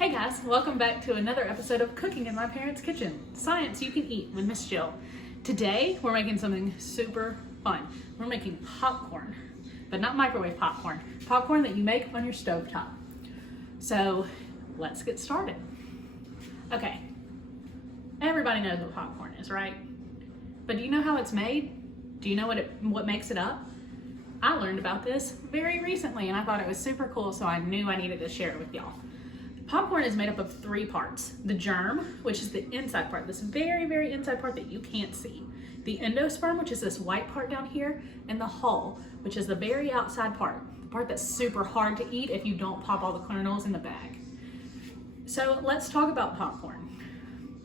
Hey guys, welcome back to another episode of Cooking in My Parents' Kitchen, Science You Can Eat with Miss Jill. Today, we're making something super fun. We're making popcorn, but not microwave popcorn. Popcorn that you make on your stovetop. So, let's get started. Okay, everybody knows what popcorn is, right? But do you know how it's made? Do you know what makes it up? I learned about this very recently and I thought it was super cool, so I knew I needed to share it with y'all. Popcorn is made up of three parts. The germ, which is the inside part, this very, very inside part that you can't see. The endosperm, which is this white part down here, and the hull, which is the very outside part, the part that's super hard to eat if you don't pop all the kernels in the bag. So let's talk about popcorn.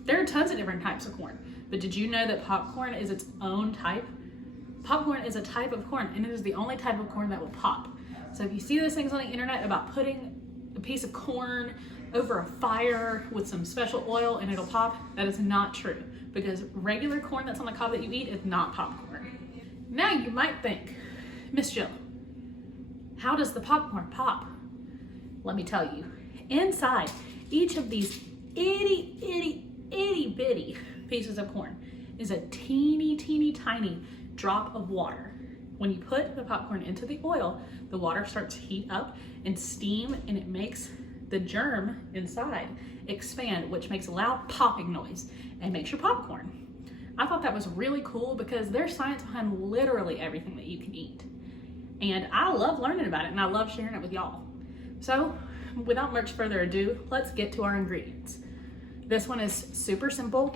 There are tons of different types of corn, but did you know that popcorn is its own type? Popcorn is a type of corn, and it is the only type of corn that will pop. So if you see those things on the internet about putting a piece of corn over a fire with some special oil and it'll pop, that is not true, because regular corn that's on the cob that you eat is not popcorn. Now you might think, Miss Jill, how does the popcorn pop? Let me tell you. Inside each of these itty bitty pieces of corn is a teeny tiny drop of water. When you put the popcorn into the oil, the water starts to heat up and steam, and it makes the germ inside expand, which makes a loud popping noise and makes your popcorn. I thought that was really cool because there's science behind literally everything that you can eat. And I love learning about it and I love sharing it with y'all. So without much further ado, let's get to our ingredients. This one is super simple.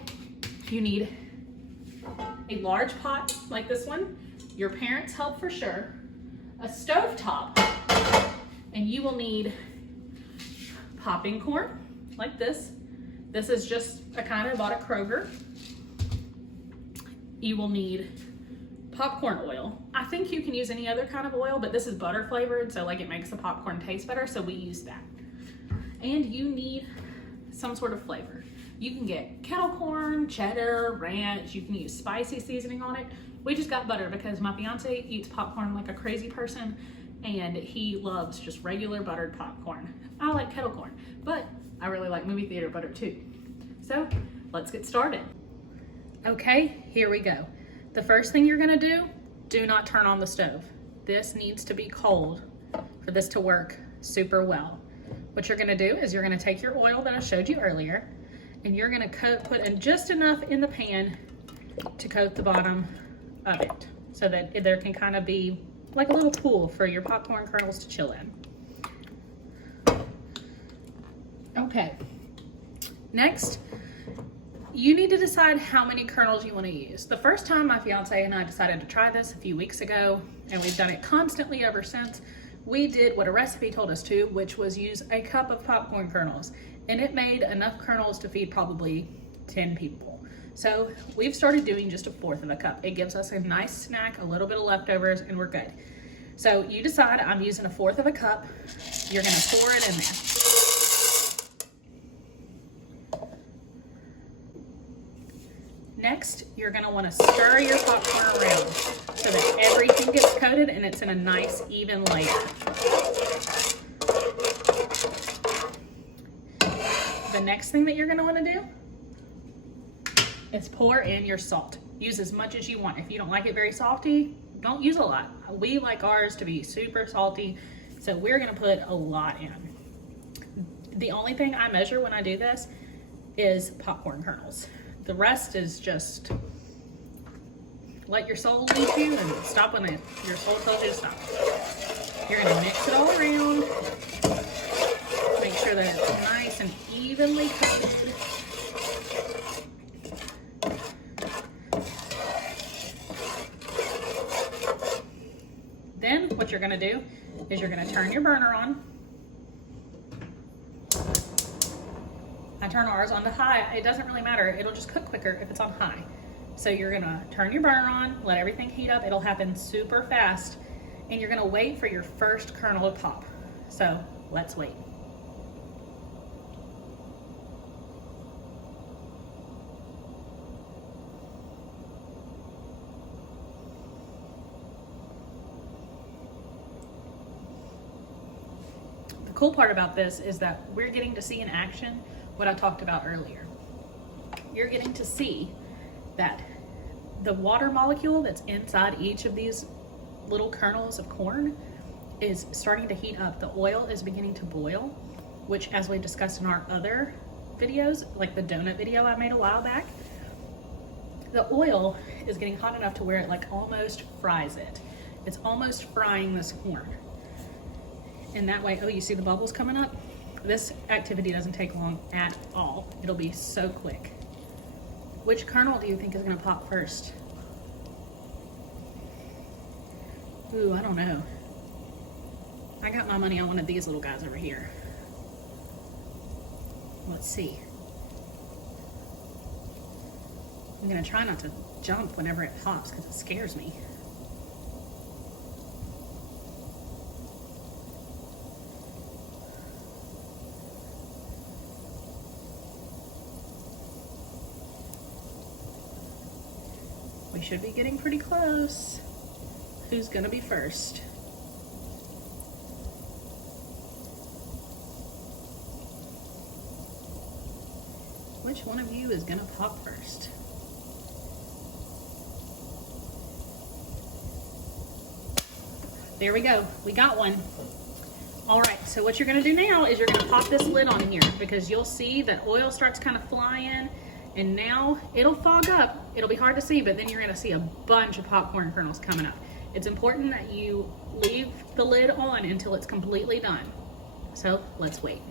You need a large pot like this one, your parents' help for sure, a stovetop, and you will need popping corn like this. This is just a kind I bought at Kroger. You will need popcorn oil. I think you can use any other kind of oil, but this is butter flavored, so like it makes the popcorn taste better, so we use that. And you need some sort of flavor. You can get kettle corn, cheddar, ranch, you can use spicy seasoning on it. We just got butter because my fiance eats popcorn like a crazy person and he loves just regular buttered popcorn. I like kettle corn, but I really like movie theater butter too. So let's get started. Okay, here we go. The first thing you're gonna do not turn on the stove. This needs to be cold for this to work super well. What you're gonna do is you're gonna take your oil that I showed you earlier and you're gonna put in just enough in the pan to coat the bottom of it so that there can kind of be like a little pool for your popcorn kernels to chill in. Okay, next, you need to decide how many kernels you want to use. The first time my fiance and I decided to try this a few weeks ago, and we've done it constantly ever since, we did what a recipe told us to, which was use a cup of popcorn kernels, and it made enough kernels to feed probably 10 people. So we've started doing just 1/4 of a cup. It gives us a nice snack, a little bit of leftovers, and we're good. So you decide, I'm using 1/4 of a cup. You're gonna pour it in there. Next, you're gonna wanna stir your popcorn around so that everything gets coated and it's in a nice even layer. The next thing that you're gonna wanna do is pour in your salt. Use as much as you want. If you don't like it very salty, don't use a lot. We like ours to be super salty, so we're gonna put a lot in. The only thing I measure when I do this is popcorn kernels. The rest is just let your soul lead you and stop when your soul tells you to stop. You're gonna mix it all around. Make sure that it's nice and evenly coated. Then what you're gonna do is you're gonna turn your burner on. I turn ours on to high. It doesn't really matter. It'll just cook quicker if it's on high. So you're gonna turn your burner on, let everything heat up. It'll happen super fast. And you're gonna wait for your first kernel to pop. So let's wait. cool part about this is that we're getting to see in action what I talked about earlier. You're getting to see that the water molecule that's inside each of these little kernels of corn is starting to heat up. The oil is beginning to boil, which, as we discussed in our other videos, like the donut video I made a while back, the oil is getting hot enough to where it like almost fries it. It's almost frying this corn. And that way, oh, you see the bubbles coming up? This activity doesn't take long at all. It'll be so quick. Which kernel do you think is gonna pop first? Ooh, I don't know. I got my money on one of these little guys over here. Let's see. I'm gonna try not to jump whenever it pops because it scares me. We should be getting pretty close. Who's gonna be first? Which one of you is gonna pop first? There we go, we got one. All right, so what you're gonna do now is you're gonna pop this lid on here because you'll see that oil starts kind of flying and now it'll fog up. It'll be hard to see, but then you're gonna see a bunch of popcorn kernels coming up. It's important that you leave the lid on until it's completely done. So let's wait.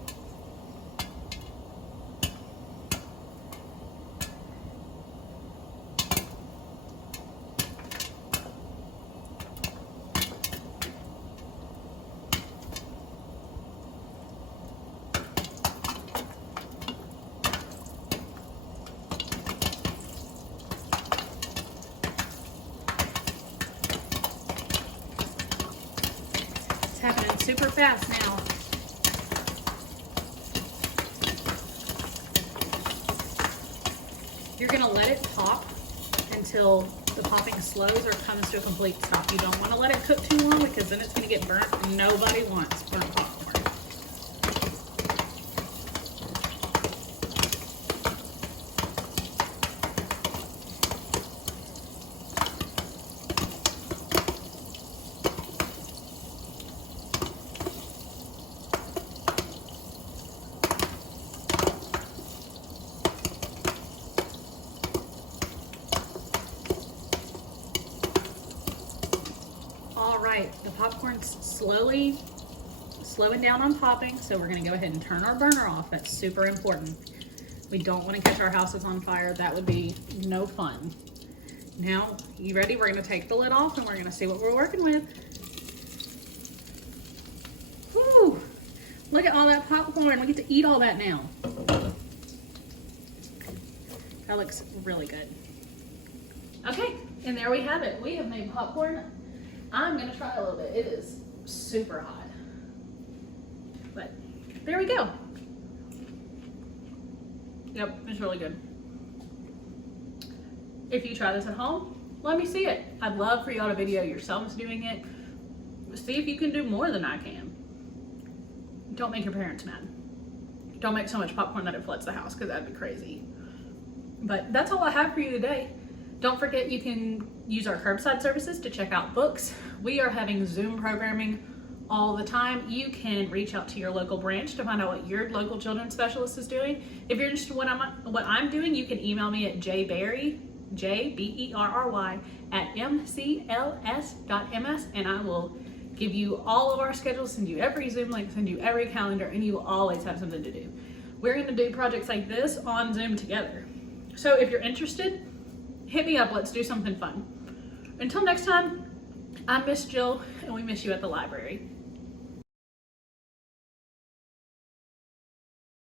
It's happening super fast now. You're gonna let it pop until the popping slows or comes to a complete stop. You don't wanna let it cook too long because then it's gonna get burnt and nobody wants burnt popcorn. The popcorn's slowing down on popping, so we're gonna go ahead and turn our burner off. That's super important. We don't want to catch our houses on fire. That would be no fun. Now, you ready? We're gonna take the lid off and we're gonna see what we're working with. Whew! Look at all that popcorn. We get to eat all that now. That looks really good. Okay, and there we have it. We have made popcorn. I'm gonna try a little bit. It is super hot. But there we go. Yep, it's really good. If you try this at home, let me see it. I'd love for y'all to video yourselves doing it. See if you can do more than I can. Don't make your parents mad. Don't make so much popcorn that it floods the house because that'd be crazy. But that's all I have for you today. Don't forget you can use our curbside services to check out books. We are having Zoom programming all the time. You can reach out to your local branch to find out what your local children's specialist is doing. If you're interested in what I'm doing, you can email me at jberry, J-B-E-R-R-Y, at mcls.ms, and I will give you all of our schedules, send you every Zoom link, send you every calendar, and you will always have something to do. We're gonna do projects like this on Zoom together. So if you're interested, hit me up, let's do something fun. Until next time, I'm Miss Jill, and we miss you at the library.